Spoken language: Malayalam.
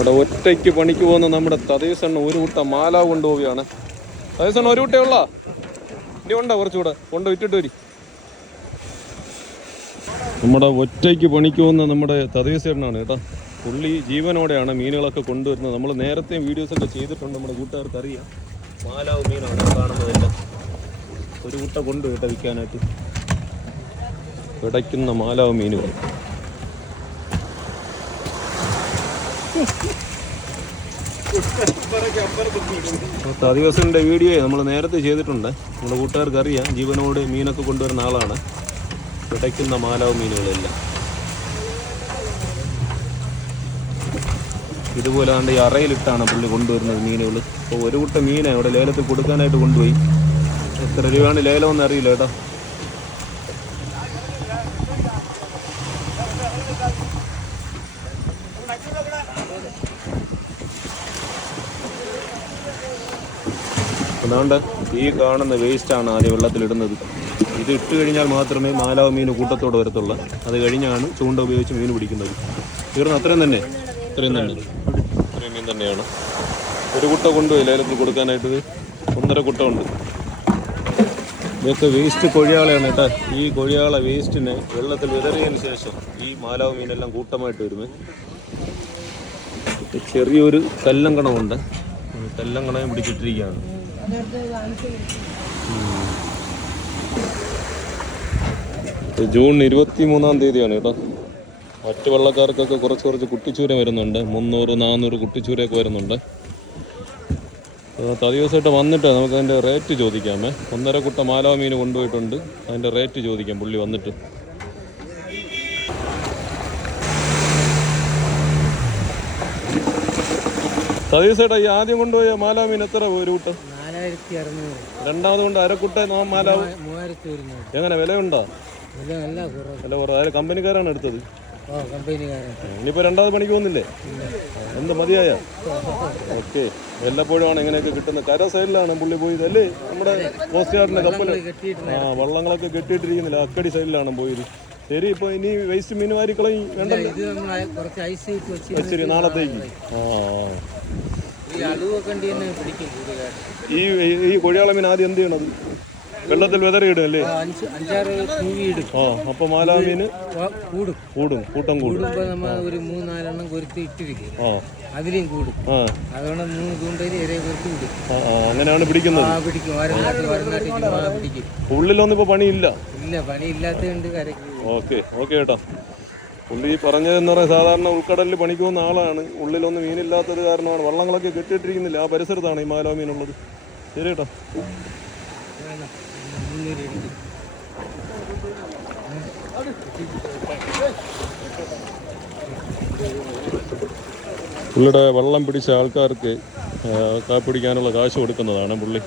നമ്മുടെ ഒറ്റയ്ക്ക് പണിക്ക് പോകുന്ന നമ്മുടെ തതേശണ്ണ ഒരു കൂട്ട മാല കൊണ്ടുപോവുകയാണ്. തതേശണ്ണ ഒരു കൂട്ടേ ഉള്ള ഇനി ഉണ്ടോ കുറച്ചുകൂടെ കൊണ്ട് വിറ്റിട്ട് വരി. നമ്മുടെ ഒറ്റയ്ക്ക് പണിക്ക് പോകുന്ന നമ്മുടെ തതേശണ്ണാണ് കേട്ടോ. പുള്ളി ജീവനോടെയാണ് മീനുകളൊക്കെ കൊണ്ടുവരുന്നത്. നമ്മൾ നേരത്തെ വീഡിയോസൊക്കെ ചെയ്തിട്ടുണ്ട്, നമ്മുടെ കൂട്ടുകാർക്ക് അറിയാം. മാലാവ് മീനാണ് കാണുന്നതെല്ലാം. ഒരു കൂട്ട കൊണ്ട് കേട്ടോ വിൽക്കാനായിട്ട്. പിടയ്ക്കുന്ന മാലാവ് മീനുകൾ. തദിവസന്റെ വീഡിയോ നമ്മൾ നേരത്തെ ചെയ്തിട്ടുണ്ട്. നമ്മുടെ കൂട്ടുകാർക്ക് അറിയാം, ജീവനോട് മീനൊക്കെ കൊണ്ടുവരുന്ന ആളാണ്. പിടയ്ക്കുന്ന മാലാവ് മീനുകളെല്ലാം ഇതുപോലെ ഈ അറയിലിട്ടാണ് പുള്ളി കൊണ്ടുവരുന്നത് മീനുകൾ. അപ്പോൾ ഒരു കൂട്ടം മീനെ ഇവിടെ ലേലത്തിൽ കൊടുക്കാനായിട്ട് കൊണ്ടുപോയി. എത്ര രൂപയാണ് ലേലമെന്ന് അറിയില്ല കേട്ടോ. അതുകൊണ്ട് ഈ കാണുന്ന വേസ്റ്റാണ് ആദ്യം വെള്ളത്തിലിടുന്നത്. ഇത് ഇട്ട് കഴിഞ്ഞാൽ മാത്രമേ മാലാവ് മീൻ കൂട്ടത്തോടെ വരത്തുള്ളൂ. അത് കഴിഞ്ഞാണ് ചൂണ്ട ഉപയോഗിച്ച് മീൻ പിടിക്കുന്നത്. തീർന്ന് അത്രയും തന്നെ, ഇത്രയും മീൻ തന്നെയാണ്. ഒരു കുട്ട കൊണ്ടുപോയി ലേലത്തിൽ കൊടുക്കാനായിട്ട് 1.5 കുട്ട ഉണ്ട്. ഇതൊക്കെ വേസ്റ്റ് കൊഴിയാളയാണ് കേട്ടോ. ഈ കൊഴിയാള വേസ്റ്റിനെ വെള്ളത്തിൽ വിതറിയതിന് ശേഷം ഈ മാലാവ് മീനെല്ലാം കൂട്ടമായിട്ട് വരുമേ. ചെറിയൊരു കല്ലങ്കണമുണ്ട്. കല്ലങ്കണയും പിടിച്ചിട്ടിരിക്കുകയാണ്. ജൂൺ 23-ാം തീയതിയാണ് കേട്ടോ. മറ്റു വള്ളക്കാർക്കൊക്കെ കുറച്ച് കുട്ടിച്ചൂര വരുന്നുണ്ട്. 300-400 കുട്ടിച്ചൂരയൊക്കെ വരുന്നുണ്ട്. തദിവസമായിട്ട് വന്നിട്ട് നമുക്ക് അതിൻ്റെ റേറ്റ് ചോദിക്കാമേ. 1.5 കുട്ട മാലാവ് മീൻ കൊണ്ടുപോയിട്ടുണ്ട്. അതിൻ്റെ റേറ്റ് ചോദിക്കാം പുള്ളി വന്നിട്ട്. തദിവസമായിട്ട് ഈ ആദ്യം കൊണ്ടുപോയ മാലാവ് മീൻ എത്ര ഒരു കുട്ട? 4600. രണ്ടാമത് കൊണ്ട് അരക്കുട്ട മാലാവ് 3100. എങ്ങനെ വിലയുണ്ടോ? വില കുറവ്. കമ്പനിക്കാരാണ് എടുത്തത്. ഇനിയിപ്പോൾ രണ്ടാമത് പണിക്ക് പോകുന്നില്ലേ? എന്ത് മതിയായ? ഓക്കെ. വല്ലപ്പോഴും ആണ് ഇങ്ങനെയൊക്കെ കിട്ടുന്നത്. കര സൈഡിലാണ് പുള്ളി പോയത് അല്ലേ? നമ്മുടെ കോസ്റ്റ് ഗാർഡിന്റെ കപ്പൽ വള്ളങ്ങളൊക്കെ കെട്ടിയിട്ടിരിക്കുന്നില്ല. അക്കടി സൈഡിലാണ് പോയത്. ശരി, ഇപ്പൊ ഇനി വേസ്റ്റ് മീൻ വാരി കളയും വേണ്ടല്ലോ. ശരി, നാളത്തേക്ക്. ഈ കൊഴിയാള മീൻ ആദ്യം എന്ത് ചെയ്യണത്? വെള്ളത്തിൽ വെതറിയിടും അല്ലേ? അപ്പൊ മാലാവ് മീന് കൂട്ടം കൂടും. ഒരു 3-4 കൊരുത്തി ഇട്ടിരിക്കും. അതിലും കൂടും. അതുകൊണ്ട് 3 ചൂണ്ടയിൽ കൊരുത്തി വിടും. അങ്ങനെയാണ് പിടിക്കുന്നത്. പിടിക്കും. ഉള്ളിലൊന്നും ഇപ്പൊ പണിയില്ല. പണി ഇല്ലാത്തതുകൊണ്ട് കരയ്ക്ക്. ഓക്കെ കേട്ടോ. പുള്ളി പറഞ്ഞതെന്ന് പറയാൻ സാധാരണ ഉൾക്കടലിൽ പണിക്ക് പോകുന്ന ആളാണ്. ഉള്ളിലൊന്നും മീനില്ലാത്തത് കാരണമാണ്. വള്ളങ്ങളൊക്കെ കെട്ടിയിട്ടിരിക്കുന്നില്ല. ആ പരിസരത്താണ് ഈ മാലാവ് മീനുള്ളത്. ശരി കേട്ടോ. പുള്ളിയുടെ വള്ളം പിടിച്ച ആൾക്കാർക്ക് പിടിക്കാനുള്ള കാശ് കൊടുക്കുന്നതാണ് പുള്ളി.